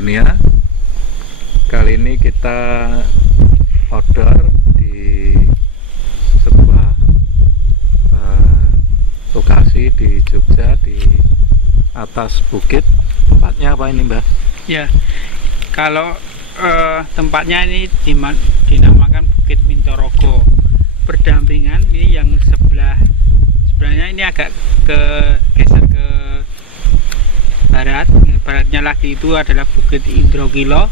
dunia. Kali ini kita outdoor di sebuah lokasi di Jogja, di atas bukit. Tempatnya apa ini, Mbah? Ya, kalau tempatnya ini dinamakan Bukit Mintorogo. Berdampingan ini yang sebenarnya ini agak geser ke barat. Baratnya lagi itu adalah Bukit Indrokilo,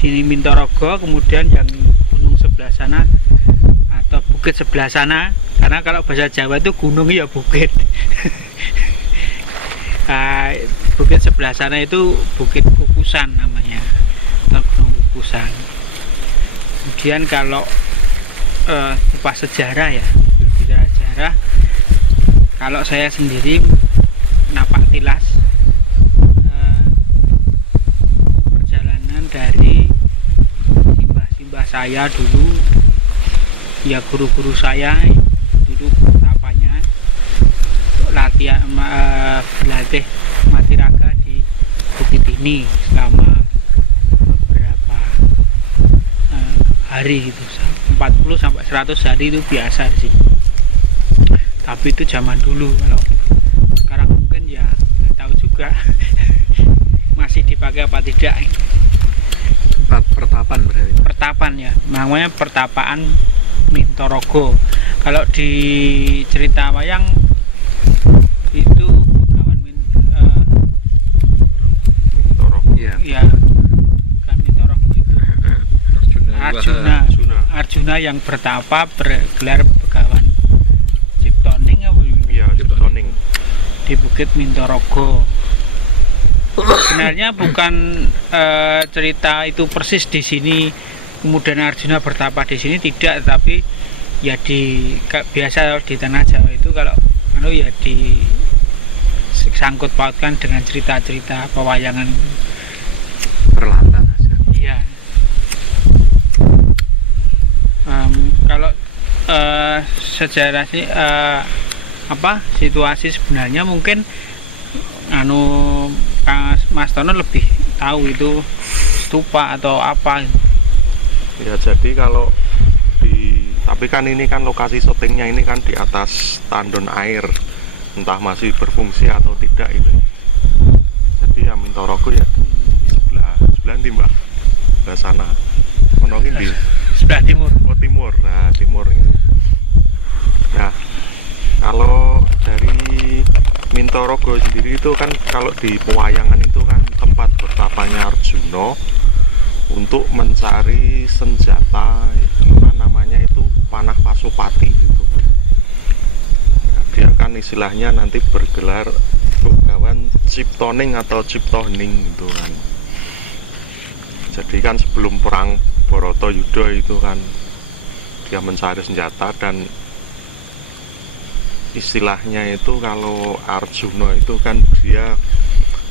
sini Mintorogo, kemudian yang gunung sebelah sana atau bukit sebelah sana, karena kalau bahasa Jawa itu gunung ya bukit. Bukit sebelah sana itu Bukit Kukusan namanya, atau Gunung Kukusan. Kemudian kalau kupas sejarah ya, berbicara sejarah, kalau saya sendiri napak tilas perjalanan dari simbah-simbah saya dulu, ya guru-guru saya dulu apanya latihan berlatih matiraga di bukit ini selama beberapa hari gitu, 40 sampai 100 hari itu biasa sih. Tapi itu zaman dulu, kalau sekarang mungkin ya nggak tahu juga masih dipakai apa tidak. Tempat pertapan berarti. Pertapan ya, namanya Pertapaan Mintorogo. Kalau di cerita wayang itu Begawan Mintorogo. Iya. ya bukan Mintorogo itu Arjuna yang bertapa bergelar Begawan Ciptoning Iya, Ciptoning di Bukit Mintorogo. Sebenarnya bukan cerita itu persis di sini kemudian Arjuna bertapa di sini, tidak, tapi ya biasa di tanah Jawa itu kalau ya disangkut pautkan dengan cerita-cerita pewayangan Perlatan aja. iya. Kalau sejarah sih situasi sebenarnya mungkin Mas Tono lebih tahu itu stupa atau apa. ya. Jadi kalau tapi kan ini kan lokasi syutingnya ini kan di atas tandon air, entah masih berfungsi atau tidak itu. Jadi ya Mintorogo ya di sebelah di Mbak, sebelah sana. Menongin di Sebelah timur. Oh, timur. Nah, timur ini. Nah, kalau dari Mintorogo sendiri itu kan kalau di pewayangan itu kan tempat bertapanya Arjuna untuk mencari senjata, apa namanya itu, panah Pasupati gitu. Nah, dia kan istilahnya nanti bergelar Begawan Ciptoning atau Ciptoning gitu kan. Jadi kan sebelum perang Bharatayuddha itu kan dia mencari senjata, dan istilahnya itu kalau Arjuna itu kan dia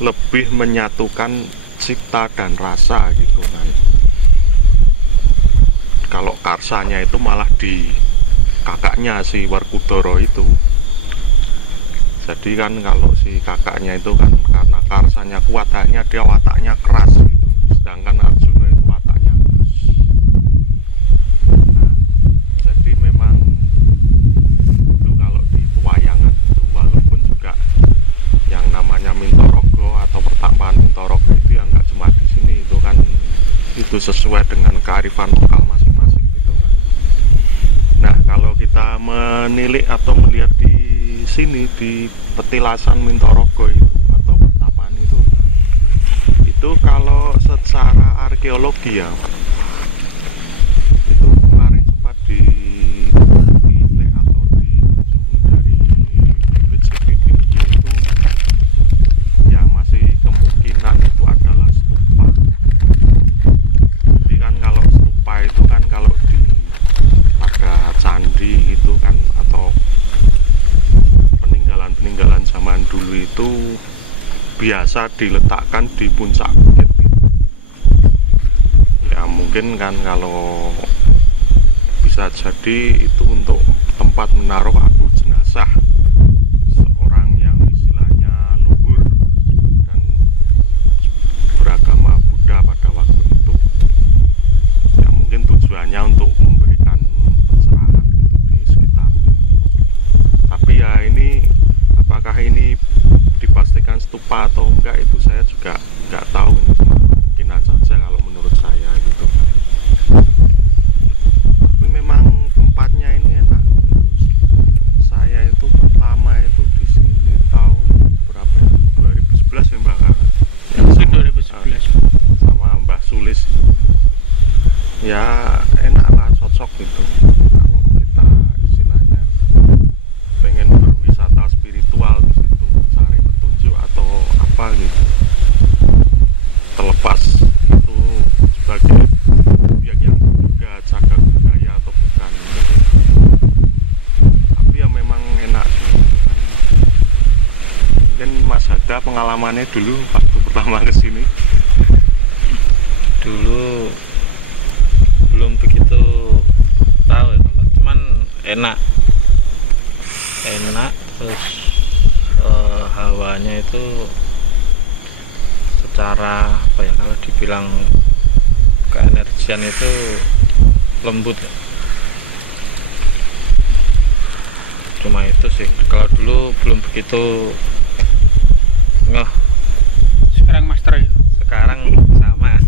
lebih menyatukan cipta dan rasa gitu kan. Kalau karsanya itu malah di kakaknya si Werkudara itu. Jadi kan kalau si kakaknya itu kan karena karsanya kuat, hanya dia wataknya keras gitu. Sedangkan Arjuna itu wataknya halus. Nah, jadi memang itu kalau di pewayangan itu, walaupun juga yang namanya Mintorogo atau Pertapaan Mintorogo itu yang nggak cuma di sini, itu kan itu sesuai dengan kearifan lokal masing-masing gitu kan. Nah, kalau kita menilik atau melihat di sini di petilasan Mintorogo itu atau Pertapaan itu kalau secara arkeologi ya, itu kemarin sempat dilihat atau dikunjungi dari BPCPDY itu, ya masih kemungkinan itu adalah stupa. Jadi kan kalau stupa itu kan kalau pada candi itu kan, atau peninggalan zaman dulu itu biasa diletakkan di puncak bukit gitu. Ya mungkin kan kalau bisa jadi itu untuk tempat menaruh abu jenazah seorang yang istilahnya luhur dan beragama Buddha enggak itu saya juga nggak tahu, ini cuma kemungkinan saja kalau menurut saya gitu. Tapi memang tempatnya ini enak. Saya itu pertama itu di sini tahun berapa ya? 2011 ya Mbak Kara. Mungkin 2011. Sama Mbah Sulis. Ya enak lah, cocok gitu. Kalau kita istilahnya pengen berwisata spiritual di situ, cari petunjuk atau apa gitu. Terlepas itu sebagai objek yang juga cagar budaya atau bukan gitu. Tapi ya memang enak sih. Mungkin Mas Hada pengalamannya dulu waktu pertama kesini. Dulu belum begitu tahu ya teman, cuman enak terus hawanya itu secara apa ya, kalau dibilang keenergian itu lembut ya. Cuma itu sih, kalau dulu belum begitu ngeh, Sekarang master ya. sekarang sama.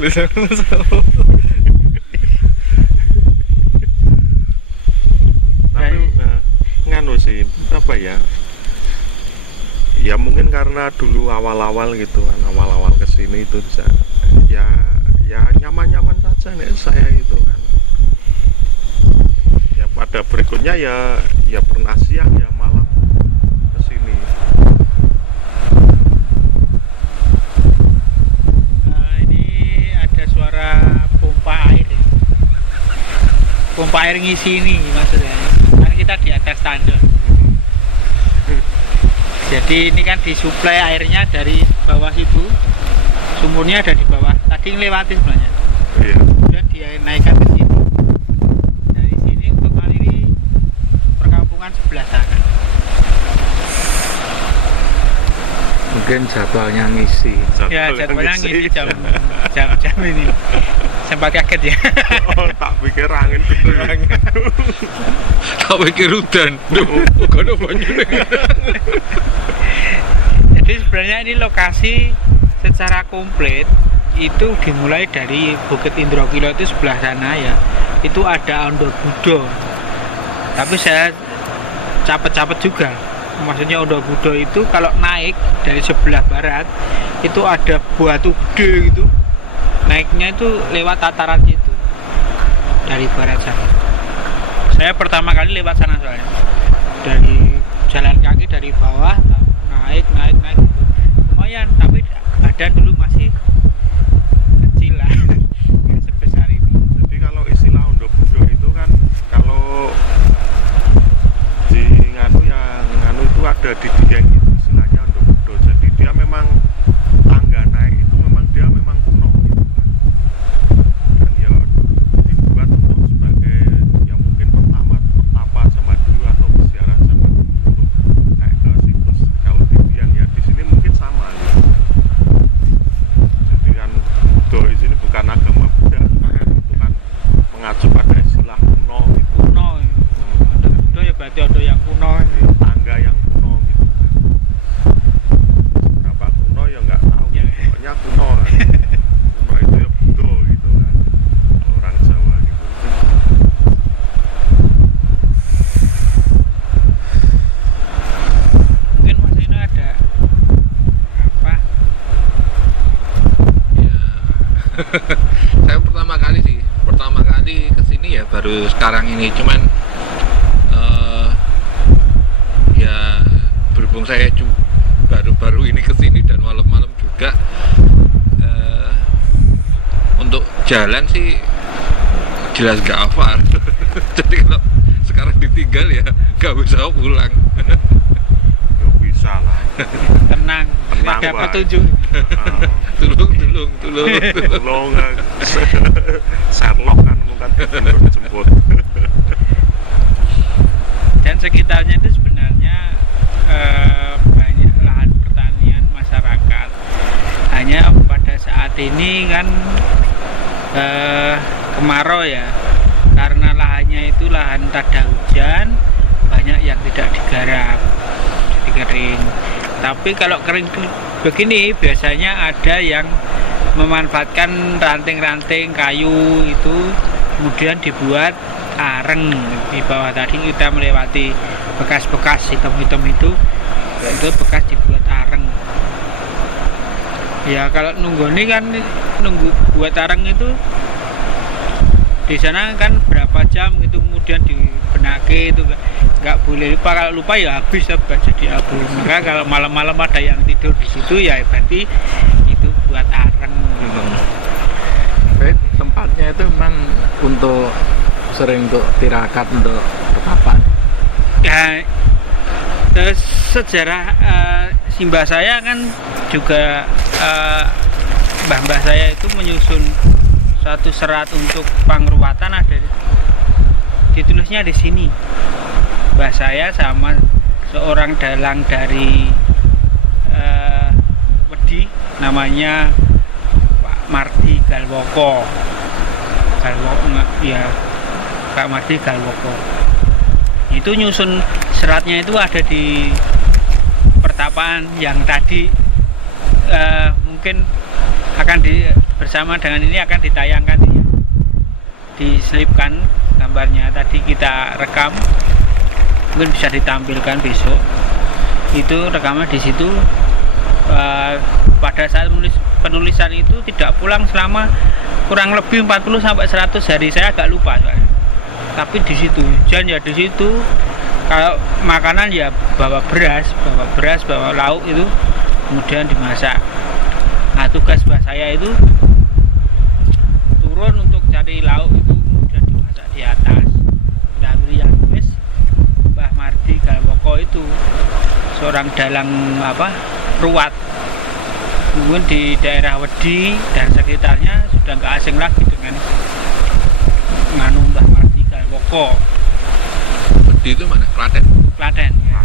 Lu sama. Tapi nganu sih apa ya, ya mungkin karena dulu awal-awal gitu kan, awal-awal kesini itu ya nyaman-nyaman saja nih saya gitu kan. Ya pada berikutnya ya pernah siang ya malam kesini. Ini ada suara pompa air ya. Pompa air ngisi ini maksudnya. Kan kita di atas tandon. Jadi ini kan disuplai airnya dari bawah situ. Sumurnya ada di bawah. Tadi ngelewati sebenarnya. Iya. Sudah dinaikkan ke sini. Dari sini untuk mengaliri perkampungan sebelah sana. Mungkin jadwalnya ngisi. Ya, jadwalnya ngisi jam ini. Sempat kaget ya. Oh, tak pikir angin gitu. Tak pikir udan. Bukan banyak. Jadi sebenarnya ini lokasi secara komplit itu dimulai dari Bukit Indrokilo itu sebelah sana ya. Itu ada Ondo Budo. Tapi saya capek-capek juga. Maksudnya Ondo Budo itu kalau naik dari sebelah barat itu ada batu gede gitu. Naiknya itu lewat tataran situ dari barat sana. Saya pertama kali lewat sana soalnya dari jalan kaki dari bawah naik gitu. Lumayan, tapi badan dulu masih kecil lah. Nggak sebesar ini. Jadi kalau istilah Ondo Budo itu kan, kalau di nganu itu ada di Dieng itu istilahnya Ondo Budo. Jadi dia memang tangga naik itu memang dia memang kuno gitu kan ya, dibuat untuk sebagai yang mungkin pertapa zaman dulu atau peziarah zaman dulu untuk naik ke situs. Kalau di Dieng ya di sini mungkin sama gitu. Jadi kan Budo di sini bukan agama Buddha, itu kan mengacu pada istilah kuno gitu. Kuno ya. Ondo Budo ya berarti Ondo yang kuno. Tangga yang kuno gitu kan. Berapa kuno ya nggak tahu, Ya. pokoknya kuno kan. Kuno itu ya Budo gitu kan, kalau orang Jawa gitu. Mungkin Mas Ino ada apa? Saya pertama kali kesini ya baru sekarang ini, cuman ya berhubung saya baru-baru ini kesini dan malam-malam juga, untuk jalan sih jelas gak hafal. Jadi kalau sekarang ditinggal ya gak bisa pulang. Ya bisa lah. Tenang, Tenang, ada Pak. petunjuk. Tolong. Tolong Sherlock kan bukan jemput. Dan sekitarnya itu sebenarnya banyak lahan pertanian masyarakat. Hanya pada saat ini kan kemarau ya, karena lahannya itu lahan tak ada hujan, banyak yang tidak digarap, jadi kering. Tapi kalau kering begini biasanya ada yang memanfaatkan ranting-ranting kayu itu kemudian dibuat areng. Di bawah tadi kita melewati bekas-bekas hitam-hitam itu bekas dibuat areng. Ya kalau nunggu buat areng itu di sana kan berapa jam gitu, kemudian dibenake itu nggak boleh lupa, kalau lupa ya habis jadi abu. Maka kalau malam-malam ada yang tidur di situ ya berarti itu buat areng. Tempatnya itu memang untuk sering untuk tirakat, untuk pertapaan. Ya, terus sejarah simbah saya kan juga mbah-mbah saya itu menyusun suatu serat untuk pangruwatan, ada ditulisnya di sini. Mbah saya sama seorang dalang dari Wedi namanya Pak Mardi Galwoko. Ya, Pak Mardi Galwoko. Itu nyusun seratnya itu ada di pertapaan yang tadi mungkin akan bersama dengan ini akan ditayangkan, diselipkan gambarnya tadi kita rekam, mungkin bisa ditampilkan besok. Itu rekaman di situ. Pada saat penulisan itu tidak pulang selama kurang lebih 40 sampai 100 hari, saya agak lupa soalnya. Tapi di situ hujan ya di situ, kalau makanan ya bawa beras, bawa lauk itu kemudian dimasak. Nah, tugas mbah saya itu turun untuk cari lauk itu kemudian dimasak di atas. Dari yang wis Mbah Mardi Galwoko itu seorang dalang ruwat. Kemudian di daerah Wedi dan sekitarnya sudah nggak asing lagi dengan nganu Mbah Mardi Galwoko. Wedi itu mana? Klaten. Klaten. Ya.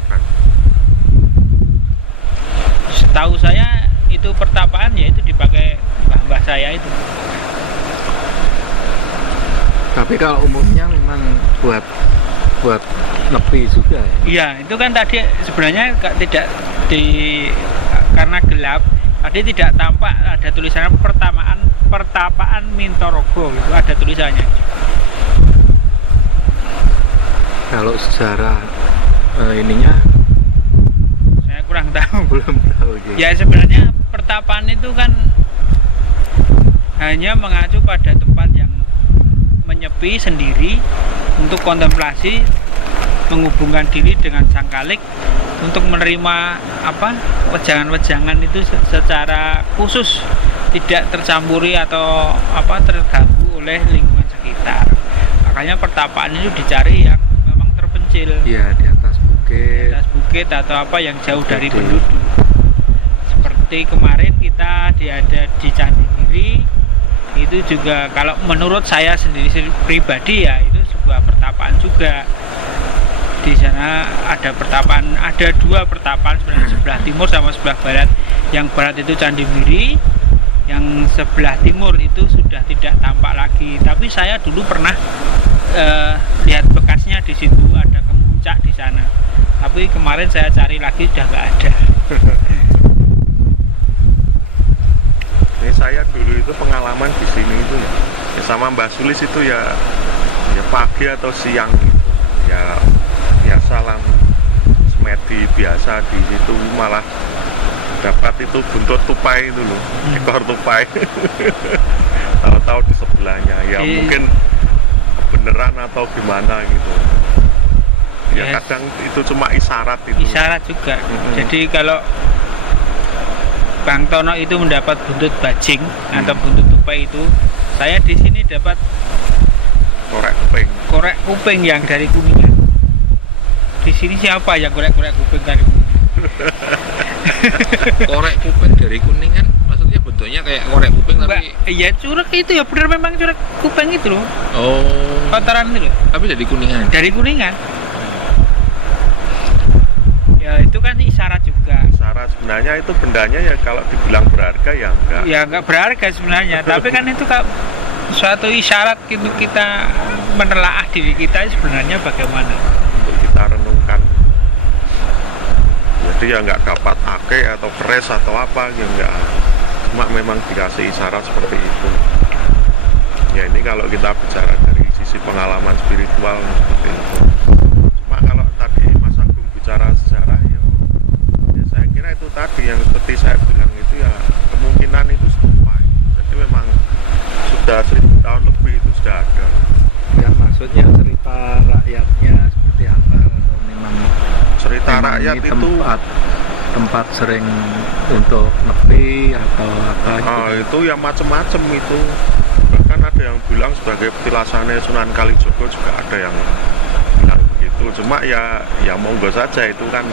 Setahu saya itu pertapaan ya itu dipakai mbah-mbah saya itu. Tapi kalau umumnya memang buat nepi juga ya. Iya, itu kan tadi sebenarnya tidak karena gelap, tadi tidak tampak ada tulisannya pertapaan Mintorogo itu ada tulisannya. Kalau sejarah ininya Saya kurang tahu. belum tahu gitu. Ya sebenarnya pertapaan itu kan hanya mengacu pada tempat yang menyepi sendiri untuk kontemplasi, menghubungkan diri dengan sang Kalik untuk menerima wejangan-wejangan itu secara khusus, tidak tercampuri atau terganggu oleh lingkungan sekitar. Makanya pertapaan itu dicari yang memang terpencil. Iya, di atas bukit. Atas bukit atau yang jauh dari penduduk. Seperti kemarin kita ada di Candi Giri, itu juga kalau menurut saya sendiri pribadi ya itu sebuah pertapaan juga. Di sana ada pertapaan, ada dua pertapaan sebenarnya, sebelah timur sama sebelah barat. Yang barat itu Candi Giri, yang sebelah timur itu sudah tidak tampak lagi. Tapi saya dulu pernah lihat bekasnya di situ, ada kemuncak di sana. Tapi kemarin saya cari lagi sudah nggak ada. Ini saya dulu itu pengalaman di sini itu ya sama Mbak Sulis itu ya pagi atau siang gitu. Ya biasa lah, semedi biasa di situ malah dapat itu buntut tupai itu loh, ekor tupai. Tahu-tahu di sebelahnya ya mungkin beneran atau gimana gitu. Ya kadang itu cuma isyarat itu. Isyarat juga. Jadi kalau Bang Tono itu mendapat buntut bajing atau buntut tupai itu, saya di sini dapat korek kuping yang dari Kuningan. Di sini siapa yang korek kuping dari Kuningan? Korek kuping dari Kuningan maksudnya bentuknya kayak korek kuping tapi iya curug itu ya benar, memang curug kuping itu loh. oh Kotoran itu loh. tapi dari Kuningan. Dari Kuningan. Ya itu kan isyarat juga. Isyarat sebenarnya itu bendanya ya kalau dibilang berharga ya enggak. Ya enggak berharga sebenarnya, tapi kan itu suatu isyarat untuk kita menelaah diri kita sebenarnya bagaimana. Untuk kita renungkan ya jadi ya nggak dapat ake atau keres atau apa ya nggak, cuma memang dikasih isyarat seperti itu. Ya ini kalau kita bicara dari sisi pengalaman spiritual seperti itu. Cuma kalau tadi Mas Agung bicara sejarah ya saya kira itu tadi yang seperti saya bilang itu ya kemungkinan itu serupa. Jadi memang sudah 1000 tahun lebih itu sudah ada. Ya maksudnya cerita rakyatnya seperti apa, atau memang Cerita memang rakyat ini itu tempat sering untuk nepi atau apa gitu. itu ya macam-macam itu. Bahkan ada yang bilang sebagai petilasannya Sunan Kalijogo juga ada yang bilang begitu. Cuma ya monggo saja, itu kan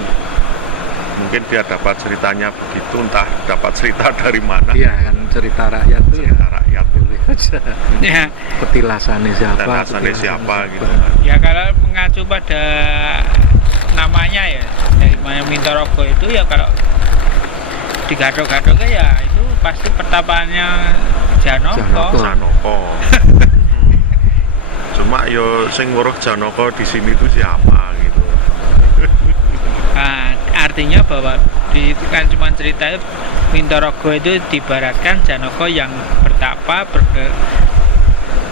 mungkin dia dapat ceritanya begitu, entah dapat cerita dari mana. Iya kan, cerita rakyat tuh ya Cerita rakyat boleh aja. Ya, Petilasannya siapa? petilasannya siapa gitu siapa. kan. ya kalau mengacu pada namanya ya dari Mintorogo itu ya kalau digadok-gadok ya itu pasti pertapaannya Janoko. Janoko. Janoko. Cuma yo sing nguruh Janoko di sini itu siapa gitu. Nah, artinya bahwa itu kan cuma cerita Mintorogo itu diibaratkan Janoko yang bertapa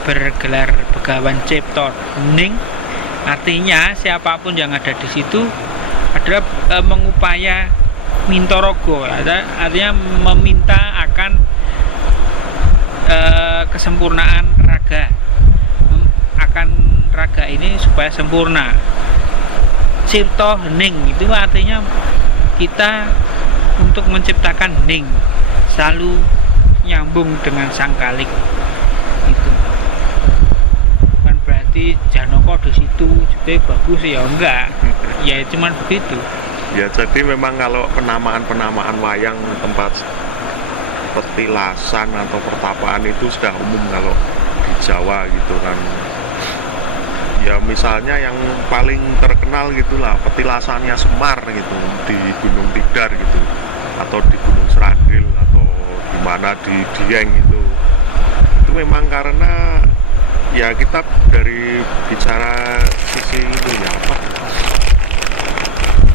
bergelar Begawan Cipto Ning. Artinya siapapun yang ada di situ adalah mengupaya Mintorogo, artinya meminta akan kesempurnaan raga, akan raga ini supaya sempurna. Cipto Hening itu artinya kita untuk menciptakan hening, selalu nyambung dengan sang kalik. Itu bukan berarti Janoko di situ juga bagus ya, enggak. Ya cuman begitu. Ya jadi memang kalau penamaan wayang tempat petilasan atau pertapaan itu sudah umum kalau di Jawa gitu kan. Ya misalnya yang paling terkenal gitulah petilasannya Semar gitu di Gunung Tidar gitu, atau di Gunung Serandil, atau di mana di Dieng itu memang karena ya kita dari bicara sisi itu ya apa,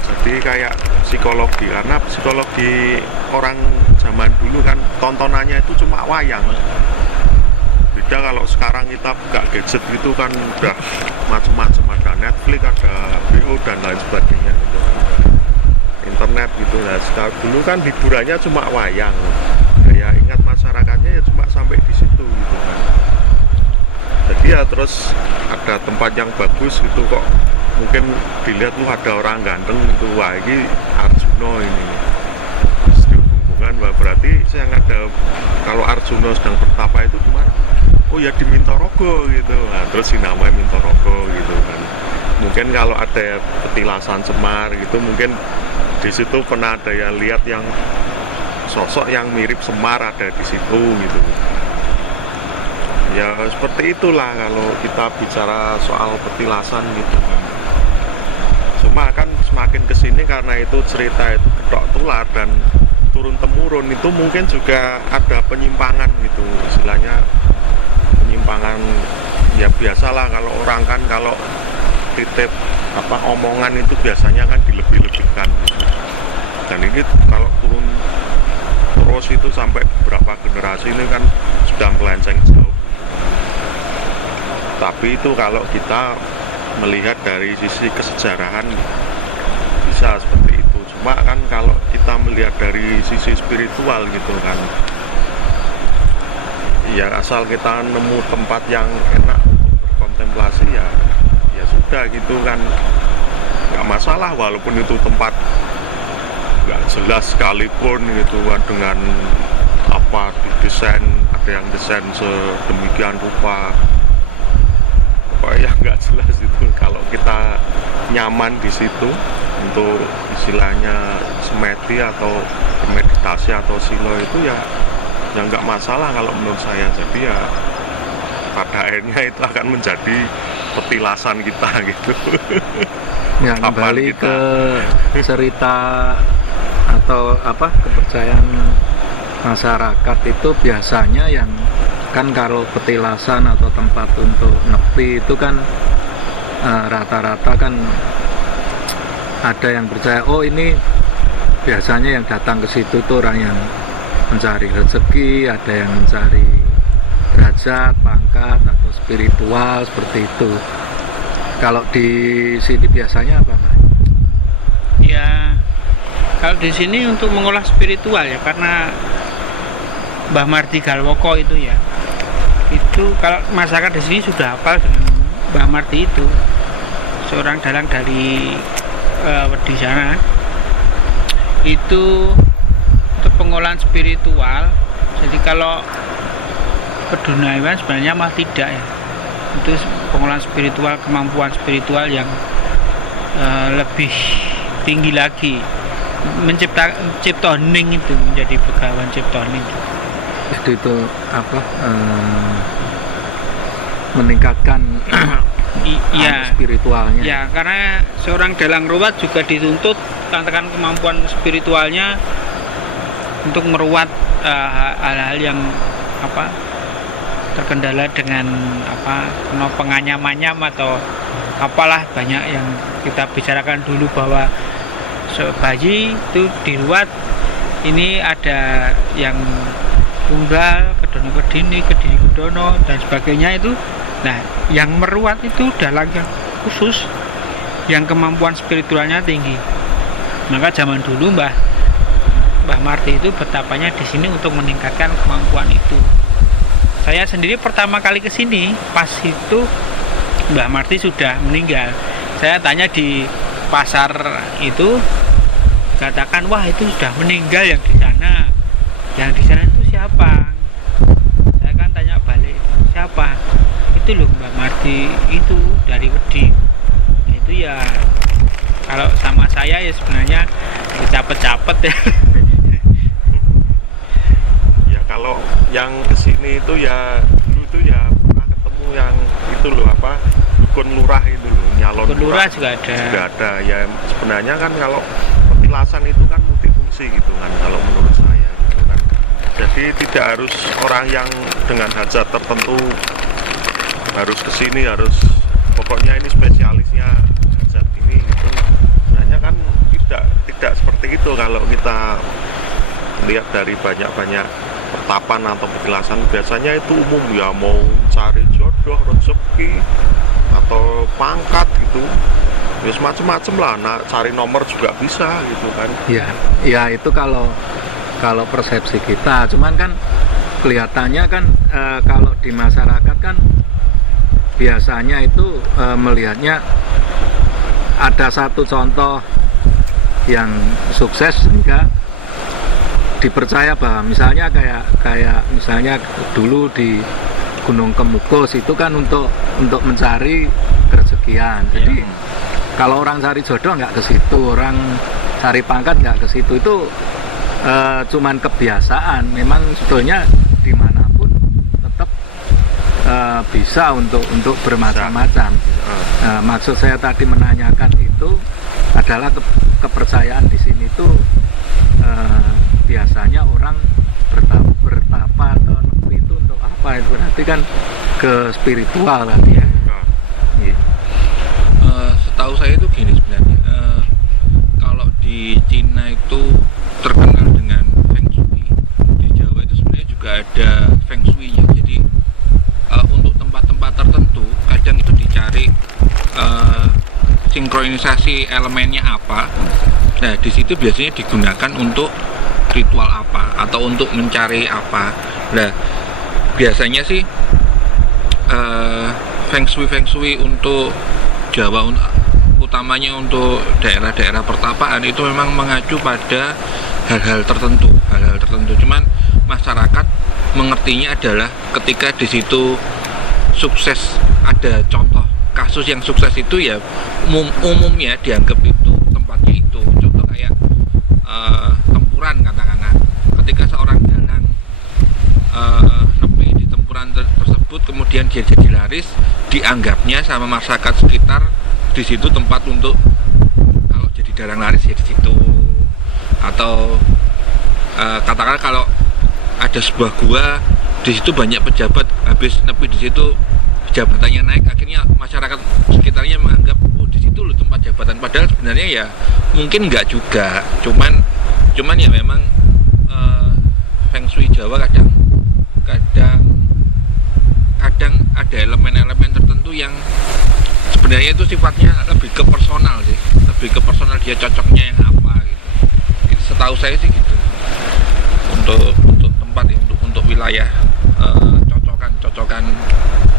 jadi kayak psikologi, karena psikologi orang zaman dulu kan tontonannya itu cuma wayang. Beda kalau sekarang kita buka gadget itu kan udah macam-macam, ada Netflix, ada HBO dan lain sebagainya gitu. Internet gitu. Nah sekarang dulu kan hiburannya cuma wayang, daya ingat masyarakatnya ya cuma sampai di situ gitu kan. Jadi ya terus ada tempat yang bagus gitu kok mungkin dilihat tuh ada orang ganteng gitu, wah ini Arjuna ini. Terus dihubungkan, wah berarti yang ada kalau Arjuna sedang bertapa itu gimana? Oh ya di Mintorogo gitu. Nah, terus dinamai Mintorogo gitu kan. Mungkin kalau ada petilasan Semar gitu, mungkin di situ pernah ada yang lihat yang sosok yang mirip Semar ada di situ gitu. Ya seperti itulah kalau kita bicara soal petilasan gitu kan. Cuma kan semakin kesini karena itu cerita itu kedok tular dan turun temurun, itu mungkin juga ada penyimpangan gitu, istilahnya penyimpangan. Ya biasalah kalau orang kan kalau titip apa omongan itu biasanya kan dilebih-lebihkan gitu. Dan ini kalau turun terus itu sampai beberapa generasi ini kan sudah melenceng jauh. Tapi itu kalau kita melihat dari sisi kesejarahan bisa seperti itu. Cuma kan kalau kita melihat dari sisi spiritual gitu kan, ya asal kita nemu tempat yang enak untuk berkontemplasi ya sudah gitu kan, nggak masalah walaupun itu tempat nggak jelas sekalipun gitu kan, dengan apa desain, ada yang desain sedemikian rupa yang nggak jelas itu. Kalau kita nyaman di situ untuk istilahnya semedi atau bermeditasi atau silo itu ya nggak masalah kalau menurut saya. Jadi ya pada akhirnya itu akan menjadi petilasan kita gitu. Ya kembali ke cerita atau apa kepercayaan masyarakat itu biasanya yang kan kalau petilasan atau tempat untuk nepi itu kan rata-rata kan ada yang percaya oh ini biasanya yang datang ke situ tuh orang yang mencari rezeki, ada yang mencari derajat, pangkat atau spiritual seperti itu. Kalau di sini biasanya apa, Mas? Ya, kalau di sini untuk mengolah spiritual ya, karena Mbah Marti Galwoko itu ya, itu kalau masyarakat di sini sudah hafal dengan Mbah Marti itu, seorang dalang dari di sana. Itu untuk pengolahan spiritual. Jadi kalau Pedunaiwan sebenarnya mah tidak ya, itu pengolahan spiritual, kemampuan spiritual yang lebih tinggi lagi, mencipta hening itu menjadi begawan cipta hening. Itu apa, meningkatkan Iya, spiritualnya. ya, karena seorang dalang ruwat juga dituntut katakan kemampuan spiritualnya untuk meruat hal-hal yang apa terkendala dengan apa penganyam-anyam atau apalah, banyak yang kita bicarakan dulu bahwa bayi itu diruat, ini ada yang tunggal, kedono kedini, kedini kedono dan sebagainya itu. Nah, yang meruat itu dalang yang khusus, yang kemampuan spiritualnya tinggi. Maka zaman dulu Mbah Marti itu betapanya di sini untuk meningkatkan kemampuan itu. Saya sendiri pertama kali ke sini pas itu Mbah Marti sudah meninggal. Saya tanya di pasar itu, katakan wah itu sudah meninggal yang di sana. Yang di sana itu siapa? Saya kan tanya balik, siapa? Itu loh Mbah Marti itu dari Wedi. Nah, itu ya kalau sama saya ya sebenarnya dicapet-capet ya. Ya kalau yang kesini itu ya dulu itu ya pernah ketemu yang itu loh apa, dukun lurah itu loh, nyalon Dukun lurah juga ada. juga ada. Ya sebenarnya kan kalau petilasan itu kan multifungsi gitu kan kalau menurut saya gitu kan. Jadi tidak harus orang yang dengan hajat tertentu harus kesini, harus pokoknya ini spesialisnya hajat ini gitu. Sebenarnya kan tidak seperti itu. Kalau kita lihat dari banyak pertapan atau petilasan, biasanya itu umum ya, mau cari jodoh, rezeki atau pangkat gitu, ya macam-macam lah. Nah, cari nomor juga bisa gitu kan. Ya itu kalau persepsi kita, cuman kan kelihatannya kan kalau di masyarakat kan biasanya itu melihatnya ada satu contoh yang sukses sehingga dipercaya bahwa misalnya kayak misalnya dulu di Gunung Kemukus itu kan untuk mencari kerezekian. Jadi kalau orang cari jodoh nggak ke situ, orang cari pangkat nggak ke situ, itu cuman kebiasaan. Memang sebetulnya dimanapun tetap bisa untuk bermacam-macam. Maksud saya tadi menanyakan itu adalah kepercayaan di sini tuh biasanya orang bertapa atau nepi itu untuk apa? Itu berarti kan ke spiritual kan ya. Setahu saya itu gini sebenarnya, kalau di Cina itu terkenal dengan Feng Shui, di Jawa itu sebenarnya juga ada Feng Shui-nya. Jadi untuk tempat-tempat tertentu kadang itu dicari sinkronisasi elemennya apa. Nah, di situ biasanya digunakan untuk ritual apa atau untuk mencari apa. Nah, biasanya sih Feng Shui untuk Jawa, utamanya untuk daerah-daerah pertapaan itu memang mengacu pada hal-hal tertentu. Cuman masyarakat mengertinya adalah ketika di situ sukses, ada contoh kasus yang sukses itu ya umumnya dianggap itu tempatnya itu. Contoh kayak tempuran katakanlah, ketika seorang dalang nepi di tempuran tersebut kemudian dia jadi laris, dianggapnya sama masyarakat sekitar di situ tempat untuk kalau jadi dalang laris ya di situ. Atau katakanlah kalau ada sebuah gua, di situ banyak pejabat, habis nepi di situ jabatannya naik, akhirnya masyarakat sekitarnya menganggap oh di situ loh tempat jabatan, padahal sebenarnya ya mungkin enggak juga, cuman Cuman ya memang Feng Shui Jawa kadang ada elemen-elemen tertentu yang sebenarnya itu sifatnya lebih ke personal sih, lebih ke personal, dia cocoknya yang apa gitu. Setahu saya sih gitu. Untuk tempat ya, untuk wilayah, cocokan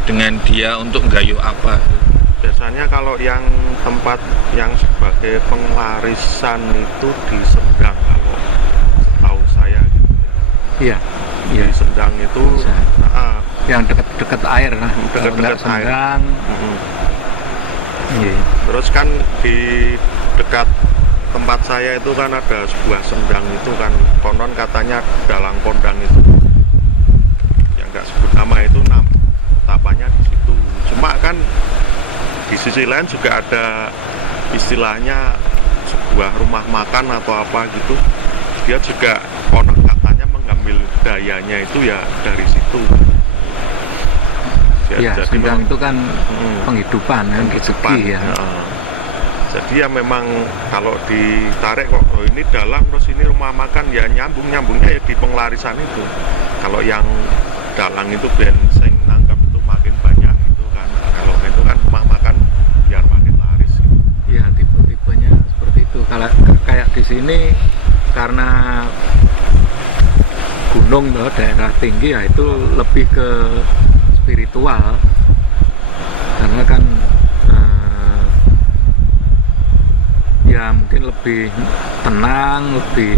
dengan dia untuk gayo apa gitu. Biasanya kalau yang tempat yang sebagai penglarisan itu di Sendang, kalau setahu saya gitu Iya. ya. Di Sendang itu Bisa. Yang dekat-dekat air nah. Dekat-dekat Kalau nggak air. Sendang. Iya. Terus kan di dekat tempat saya itu kan ada sebuah sendang, itu kan konon katanya dalang kondang itu, yang nggak sebut nama itu, tapannya di situ. Cuma kan di sisi lain juga ada istilahnya sebuah rumah makan atau apa gitu, dia juga konon katanya mengambil dayanya itu ya dari situ. Iya, Jadi Sendang memang- itu kan penghidupan kan, depan rezeki ya. Jadi ya memang kalau ditarik kok, oh ini dalang terus ini rumah makan, ya nyambungnya ya di penglarisan itu. Kalau yang dalang itu benseng nangkap itu makin banyak gitu kan. Kalau itu kan rumah makan biar makin laris gitu. Iya, tipe-tipenya seperti itu. Kalau kayak di sini karena gunung loh, daerah tinggi ya, itu lebih ke spiritual. Karena kan ya mungkin lebih tenang, lebih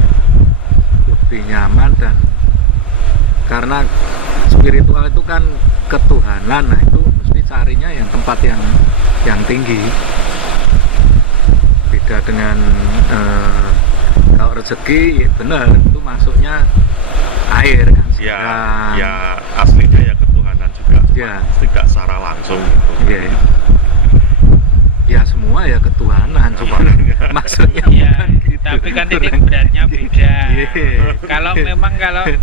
nyaman, dan karena spiritual itu kan ketuhanan, nah itu mesti carinya yang tempat yang tinggi. Beda dengan kalau rezeki ya benar, itu masuknya air kan. Ya, Sendang. ya aslinya ya ketuhanan juga, Ya. tidak secara langsung gitu. Iya. Ya semua ya ketuhanan, cuma maksudnya Iya, bukan gitu. tapi kan titik beratnya beda. Iya. Kalau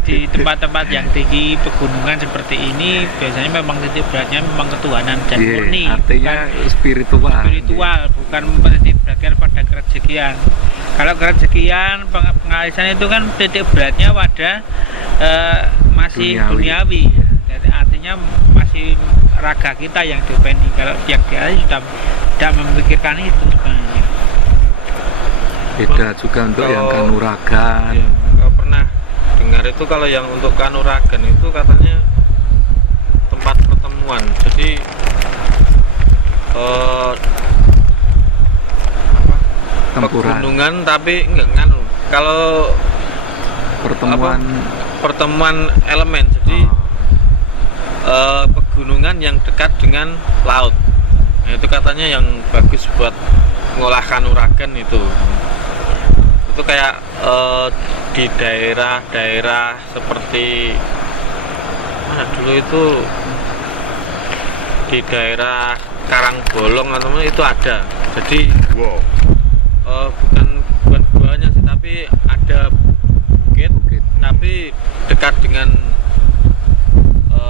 di tempat-tempat yang tinggi pegunungan seperti ini, biasanya memang titik beratnya memang ketuhanan dan Iya, murni, artinya bukan spiritual. spiritual, bukan menitik beratkan pada kerezekian. Kalau kerezekian, pengalisan itu kan titik beratnya pada masih Duniawi. duniawi. Jadi artinya masih raga kita yang dipeni. Kalau yang dia sudah tidak memikirkan itu sebenarnya. Beda juga untuk yang kanuragan. Ya, kalau pernah dengar itu kalau yang untuk kanuragan itu katanya tempat pertemuan. Jadi Tempuran, pegunungan tapi enggak nganu. Kalau pertemuan elemen, jadi pegunungan yang dekat dengan laut. Nah, itu katanya yang bagus buat ngolah kanuragan itu. Itu kayak di daerah-daerah seperti mana dulu itu, di daerah Karangbolong atau mana itu ada. Jadi Wow. bukan buahnya sih, tapi ada bukit, tapi dekat dengan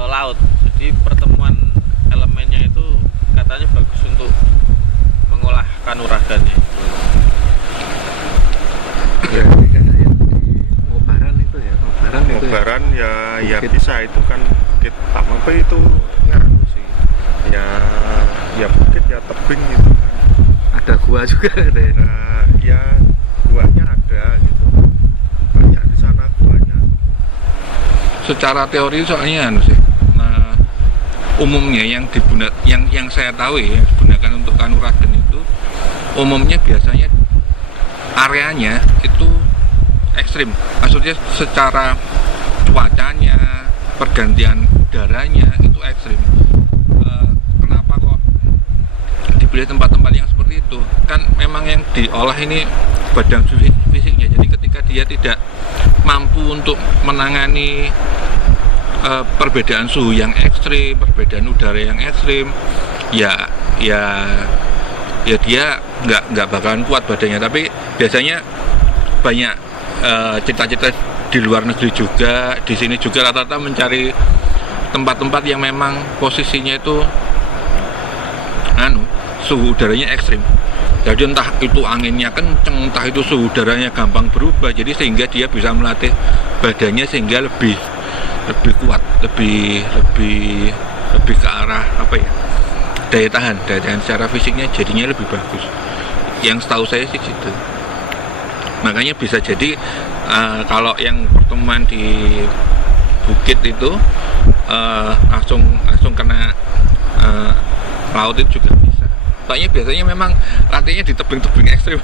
laut. Jadi pertemuan elemennya itu katanya bagus untuk mengolah kanuragannya. Ya, kayak yang di Ngobaran itu ya, Ngobaran itu. Ngobaran ya Bukit. bisa itu kan bukit apa itu nganu sih. Ya bukit ya tebing gitu kan. Ada gua juga ada. Nah, ya guanya ada gitu. Banyak di sana guanya. Secara teori soalnya anu sih. Nah, umumnya yang saya tahu ya, yang digunakan untuk kanuragan itu umumnya biasanya areanya itu ekstrim. Maksudnya secara cuacanya, pergantian udaranya itu ekstrim. Kenapa kok dipilih tempat-tempat yang seperti itu? Kan memang yang diolah ini badan fisiknya. Jadi ketika dia tidak mampu untuk menangani perbedaan suhu yang ekstrim, perbedaan udara yang ekstrim, ya dia nggak bakalan kuat badannya. Tapi biasanya banyak cita-cita di luar negeri juga, di sini juga rata-rata mencari tempat-tempat yang memang posisinya itu suhu udaranya ekstrim. Jadi entah itu anginnya kenceng, entah itu suhu udaranya gampang berubah, jadi sehingga dia bisa melatih badannya sehingga lebih kuat, lebih ke arah daya tahan secara fisiknya jadinya lebih bagus. Yang setahu saya sih gitu. Makanya bisa jadi kalau yang pertemuan di bukit itu langsung kena laut itu juga bisa. Soalnya biasanya memang latihannya di tebing-tebing ekstrim.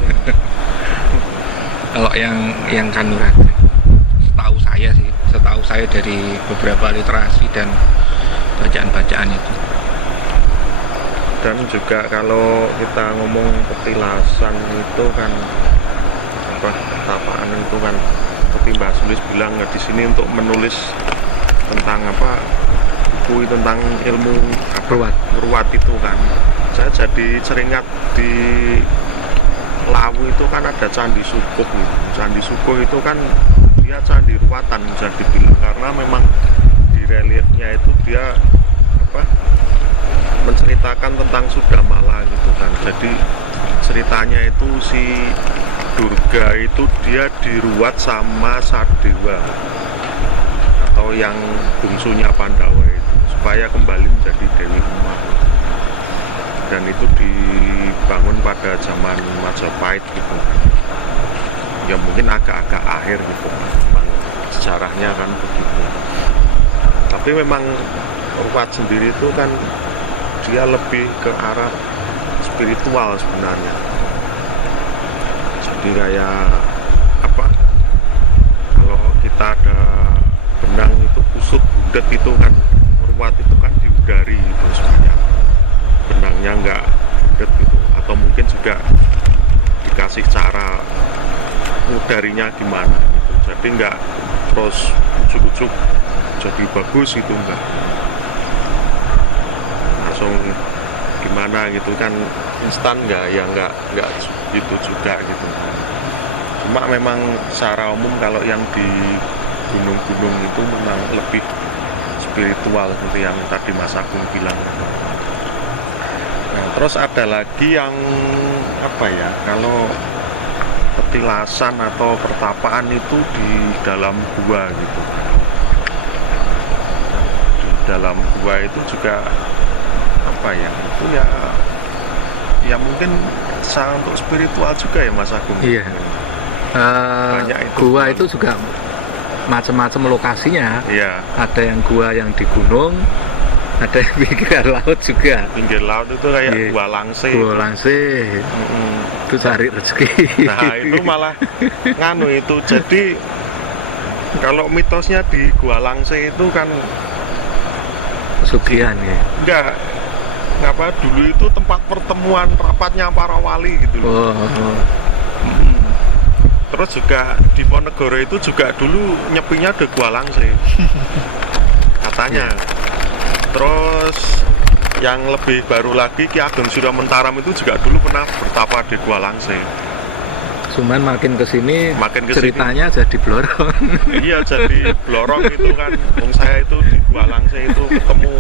Kalau yang Kanuragan, setahu saya dari beberapa literasi dan bacaan-bacaan itu. Dan juga kalau kita ngomong petilasan itu kan pertapaan itu kan seperti Mbak Sulis bilang di sini untuk menulis tentang buku tentang ilmu ruwat itu kan. Saya jadi teringat di Lawu itu kan ada Candi Sukuh gitu. Candi Sukuh itu kan dia candi ruwatan bisa dibilang, karena memang di reliefnya itu dia menceritakan tentang Sudamala gitu kan. Jadi ceritanya itu si Durga itu dia diruat sama Sadewa atau yang bungsunya Pandawa itu supaya kembali menjadi Dewi Uma. Dan itu dibangun pada zaman Majapahit gitu. Ya mungkin agak-agak akhir gitu, memang sejarahnya kan begitu. Tapi memang ruwat sendiri itu kan dia lebih ke arah spiritual sebenarnya. Jadi kayak kalau kita ada benang itu kusut budet itu kan, ruwat itu kan diudari itu supaya benangnya nggak budet gitu, atau mungkin juga dikasih cara ngudarinya gimana gitu, jadi nggak terus ujuk-ujuk jadi bagus gitu, enggak langsung gimana gitu kan instan, nggak gitu juga gitu. Cuma memang secara umum kalau yang di gunung-gunung itu memang lebih spiritual seperti yang tadi Mas Agung bilang. Nah, terus ada lagi yang kalau petilasan atau pertapaan itu di dalam gua gitu. Di dalam gua itu juga itu ya mungkin untuk spiritual juga ya Mas Agung. Iya. Gua itu juga macam-macam lokasinya. Iya. Ada yang gua yang di gunung, ada yang pinggir laut juga. Pinggir laut itu kayak Gua Langse. Gua Langse. Itu cari rezeki. Nah itu malah itu. Jadi kalau mitosnya di Gua Langse itu kan pesugihan ya. Enggak. Dulu itu tempat pertemuan rapatnya para wali gitu loh. Terus juga di Ponegoro itu juga dulu nyepinya di Gua Langse katanya. Terus yang lebih baru lagi Ki Ageng Surya-Mentaram itu juga dulu pernah bertapa di Gua Langse. Cuman makin kesini ceritanya jadi blorong. Iya, jadi blorong itu kan. Saya itu di Gua Langse itu ketemu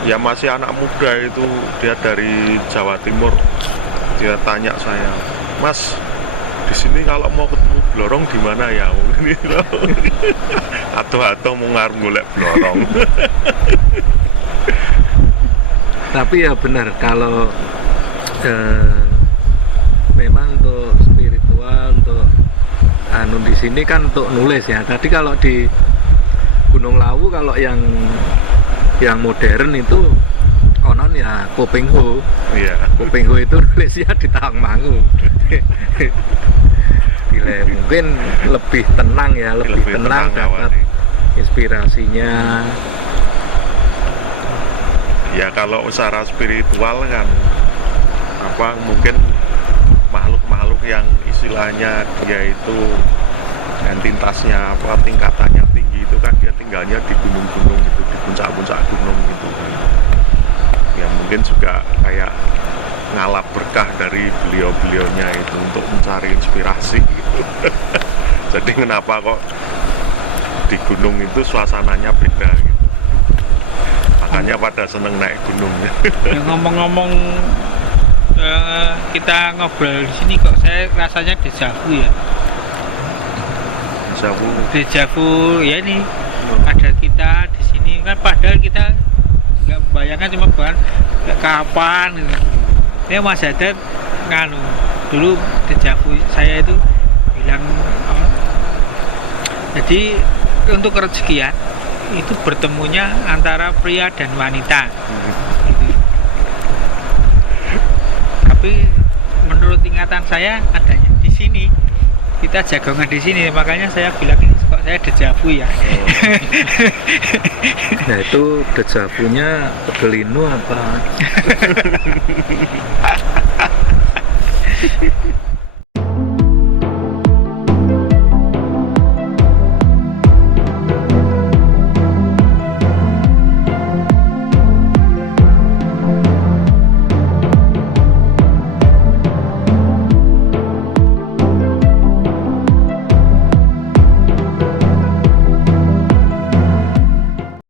ya masih anak muda itu, dia dari Jawa Timur. Dia tanya saya, "Mas, di sini kalau mau ketemu blorong di mana ya?" Atau mau ngarep golek blorong. Tapi ya benar, kalau memang untuk spiritual, untuk di sini kan untuk nulis ya. Tadi kalau di Gunung Lawu, kalau yang modern itu konon ya Kopengho. Iya. Kopengho itu nulisnya di Tawangmangu. Mungkin lebih tenang ya, lebih tenang dapat inspirasinya. Ya kalau secara spiritual kan mungkin makhluk-makhluk yang istilahnya dia itu entitasnya tingkatannya tinggi itu kan dia tinggalnya di gunung-gunung gitu, di puncak-puncak gunung gitu kan. Ya mungkin juga kayak ngalap berkah dari beliau-beliaunya itu untuk mencari inspirasi gitu. Jadi kenapa kok di gunung itu suasananya beda gitu. Makanya pada seneng naik gunung. Yang ngomong-ngomong kita ngobrol di sini kok saya rasanya dejavu ya. Dejavu ya, ini ada kita di sini kan, padahal kita nggak membayangkan, cuma bukan kapan gitu. Ya Mas Haddad nganu dulu dejavu saya itu bilang jadi untuk kerezekian itu bertemunya antara pria dan wanita. Tapi menurut ingatan saya adanya di sini, kita jagongan di sini, makanya saya bilang ini kok saya dejavu ya. Nah itu dejavunya Pelinu apa?